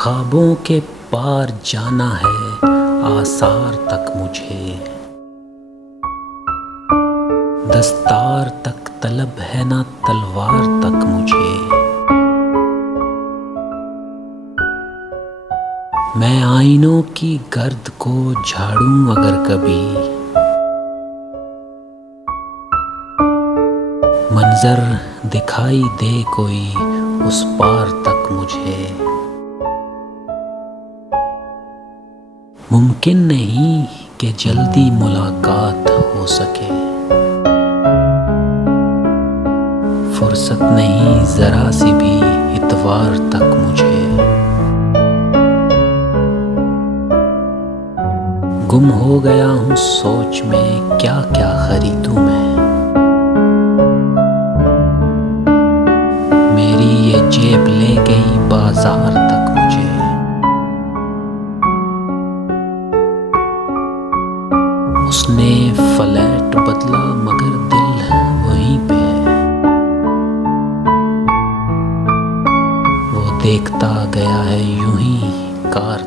ख्वाबों के पार जाना है आसार तक मुझे, दस्तार तक तलब है ना तलवार तक मुझे। मैं आईनों की गर्द को झाड़ूं अगर कभी, मंजर दिखाई दे कोई उस पार तक मुझे। मुमकिन नहीं कि जल्दी मुलाकात हो सके, फुर्सत नहीं जरा सी भी इतवार तक मुझे। गुम हो गया हूँ सोच में क्या क्या खरीदूं मैं, मेरी ये जेब ले गई बाजार तक मुझे। उसने फ्लैट बदला मगर दिल वहीं पे है, वो देखता गया है यूं ही कार